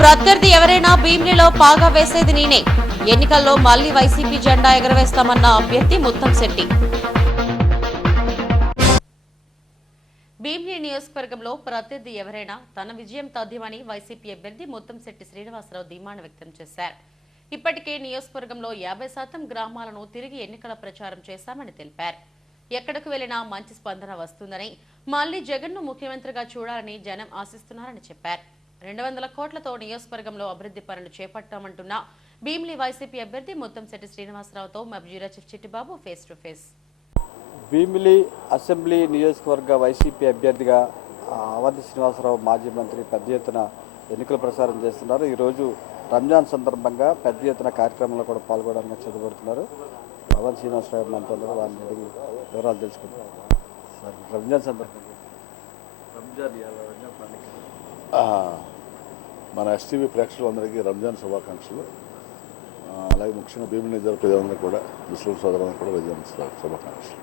ప్రత్యర్థి ఎవరైనా భీమిలిలో పాగా వేసేది నేనే. ఎన్నికల్లో మళ్లీ వైసీపీ జెండా ఎగరవేస్తామన్న అభ్యర్థి ముత్తంశెట్టి. భీమిలి నియోజకవర్గంలో ప్రత్యర్థి ఎవరైనా తన విజయం తథ్యమని వైసీపీ అభ్యర్థి ముత్తంశెట్టి శ్రీనివాసరావు ధీమాను వ్యక్తం చేశారు. ఇప్పటికే నియోజకవర్గంలో 50% గ్రామాలను తిరిగి ఎన్నికల ప్రచారం చేశామని తెలిపారు. ఎక్కడకు వెళ్లినా మంచి స్పందన వస్తుందని, మళ్లీ జగన్ను ముఖ్యమంత్రిగా చూడాలని జనం ఆశిస్తున్నారని చెప్పారు. 200 కోట్లతో నియోజకవర్గంలో అభివృద్ధి పనులు చేపట్టామంటున్న భీమిలి వైసీపీ అభ్యర్థి ముత్తంశెట్టి శ్రీనివాసరావుతో మబ్జీరా chief Chittibabu face to face. Bheemili assembly నియోజకవర్గ వైసీపీ అభ్యర్థిగా అవంతి శ్రీనివాసరావు మాజీ మంత్రి పెద్ద ఎత్తున ఎన్నికల ప్రచారం చేస్తున్నారు. ఈరోజు రంజాన్ సందర్భంగా పెద్ద ఎత్తున కార్యక్రమంలో కూడా పాల్గొనడానికి చదువుతున్నారు. అవంతి శ్రీనివాసరావు మంత్రులు వాళ్ళని అడిగి వివరాలు తెలుసుకుంటారు. రంజాన్ సందర్భంగా మన ఎస్టీవీ ప్రేక్షకులందరికీ రంజాన్ శుభాకాంక్షలు. అలాగే ముఖ్యంగా భీమిలి నియోజకవర్గ ప్రజలందరూ కూడా ముస్లిం సోదరులందరూ కూడా రంజాన్ శుభాకాంక్షలు.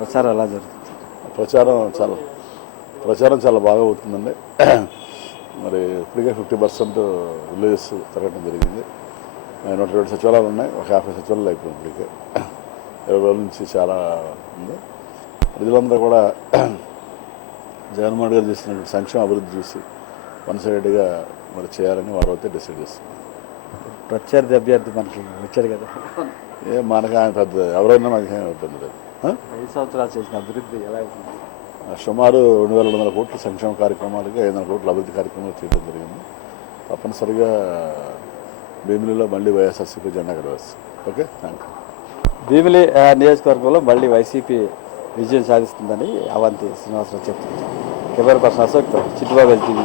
ప్రచారం ఎలా జరుగుతుంది? ప్రచారం చాలా బాగా అవుతుందండి. మరి ఇప్పటికే 50% విలేజెస్ తిరగడం జరిగింది. 120 సచివాలయాలు ఉన్నాయి, ఒక 50 సచివాలయాలు అయిపోయింది. ఇప్పటికే 20 రోజుల నుంచి చాలా ఉంది. ప్రజలందరూ కూడా జగన్మోహన్ గారు చేసినటువంటి సంక్షేమ అభివృద్ధి చూసి వన్ సైడ్గా మరి చేయాలని వారు అయితే డిసైడ్ చేస్తున్నారు. ప్రత్యర్థి అభ్యర్థి మనకి వచ్చాడు కదా, మనకి ఆయన పెద్ద ఎవరైనా మనకి ఇబ్బంది లేదు. 5 సంవత్సరాలు చేసిన అభివృద్ధి ఎలా ఉంటుంది? సుమారు 2200 కోట్ల సంక్షేమ కార్యక్రమాలకి 500 కోట్ల అభివృద్ధి కార్యక్రమాలు చేయడం జరిగింది. తప్పనిసరిగా భీమిలిలో మళ్ళీ వైఎస్ఆర్సీపీ జెండా ఎగరవేస్తాం. Okay, thank you. భీమిలి నియోజకవర్గంలో మళ్ళీ వైసీపీ విజయం సాధిస్తుందని అవంతి శ్రీనివాసరావు చెప్తున్నారు. Camera person Ashok, Chittibabu, LTV.